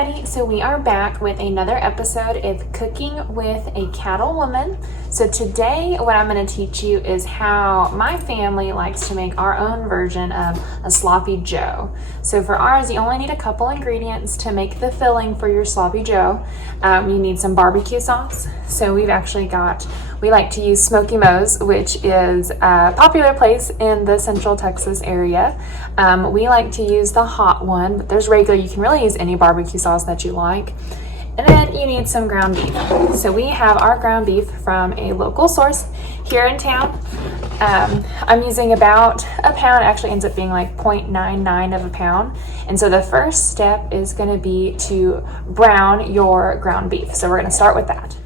everybody, so we are back with another episode of Cooking with a Cattlewoman. So today what I'm going to teach you is how my family likes to make our own version of a sloppy joe. So for ours, you only need a couple ingredients to make the filling for your sloppy joe. You need some barbecue sauce. So we like to use Smoky Mo's, which is a popular place in the Central Texas area. We like to use the hot one, but there's regular. You can really use any barbecue sauce that you like. And then you need some ground beef. So we have our ground beef from a local source here in town. I'm using about a pound. It actually ends up being like 0.99 of a pound. And so the first step is going to be to brown your ground beef. So we're going to start with that.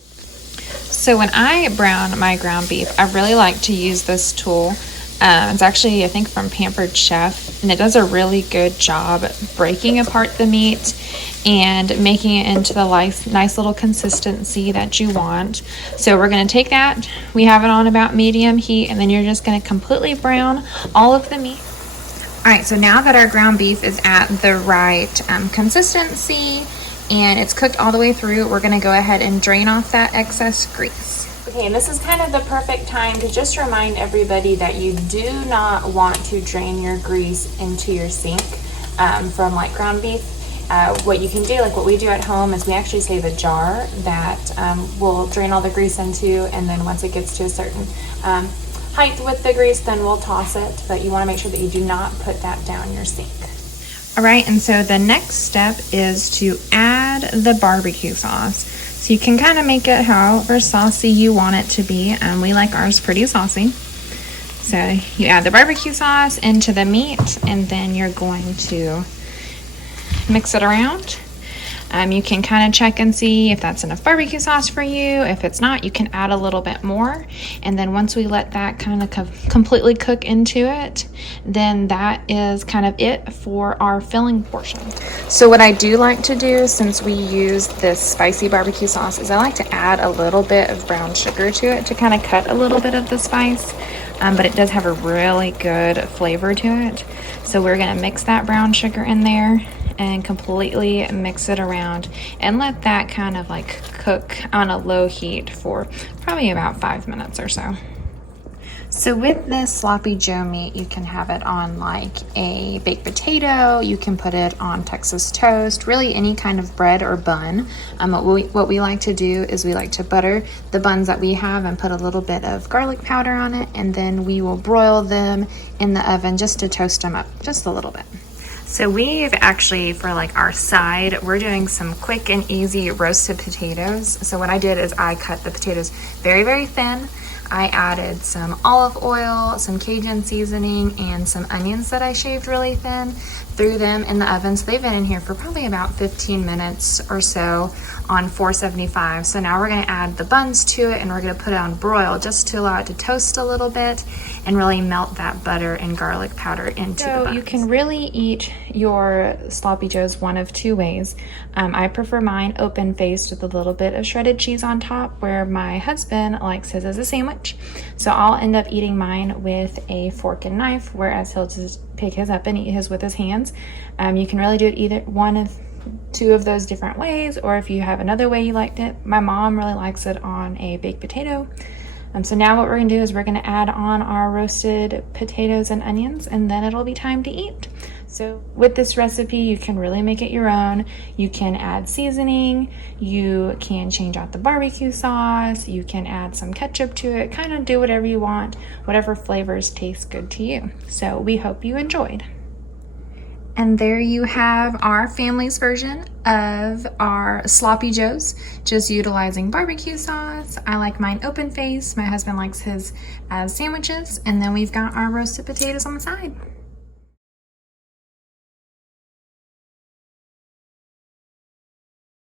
So when I brown my ground beef, I really like to use this tool. It's actually, I think, from Pampered Chef, and it does a really good job breaking apart the meat and making it into the nice little consistency that you want. So we're going to take that, we have it on about medium heat, and then you're just going to completely brown all of the meat. All right, so now that our ground beef is at the right consistency and it's cooked all the way through, we're going to go ahead and drain off that excess grease. Okay, and this is kind of the perfect time to just remind everybody that you do not want to drain your grease into your sink from like ground beef. What you can do, like what we do at home, is we actually save a jar that we'll drain all the grease into, and then once it gets to a certain height with the grease, then we'll toss it. But you want to make sure that you do not put that down your sink. All right, and so the next step is to add the barbecue sauce. So you can kind of make it however saucy you want it to be. We like ours pretty saucy. So you add the barbecue sauce into the meat, and then you're going to mix it around. You can kind of check and see if that's enough barbecue sauce for you. If it's not, you can add a little bit more. And then once we let that kind of completely cook into it, then that is kind of it for our filling portion. So what I do like to do, since we use this spicy barbecue sauce, is I like to add a little bit of brown sugar to it to kind of cut a little bit of the spice. But it does have a really good flavor to it. So we're going to mix that brown sugar in there and completely mix it around and let that kind of like cook on a low heat for probably about 5 minutes or so. So with this sloppy joe meat, you can have it on like a baked potato, you can put it on Texas toast, really any kind of bread or bun. What we like to do is we like to butter the buns that we have and put a little bit of garlic powder on it, and then we will broil them in the oven just to toast them up just a little bit. So we've actually, for like our side, we're doing some quick and easy roasted potatoes. So what I did is I cut the potatoes very, very thin. I added some olive oil, some Cajun seasoning, and some onions that I shaved really thin. Threw them in the oven. So they've been in here for probably about 15 minutes or so on 475. So now we're going to add the buns to it, and we're going to put it on broil just to allow it to toast a little bit and really melt that butter and garlic powder into the buns. So you can really eat your sloppy joes one of two ways. I prefer mine open faced with a little bit of shredded cheese on top, where my husband likes his as a sandwich. So I'll end up eating mine with a fork and knife, whereas he'll just pick his up and eat his with his hands. You can really do it either one of two of those different ways, or if you have another way you liked it. My mom really likes it on a baked potato. So now what we're gonna do is we're gonna add on our roasted potatoes and onions, and then it'll be time to eat. So with this recipe, you can really make it your own. You can add seasoning, you can change out the barbecue sauce, you can add some ketchup to it, kind of do whatever you want, whatever flavors taste good to you. So we hope you enjoyed. And there you have our family's version of our sloppy joes, just utilizing barbecue sauce. I like mine open face. My husband likes his as sandwiches. And then we've got our roasted potatoes on the side.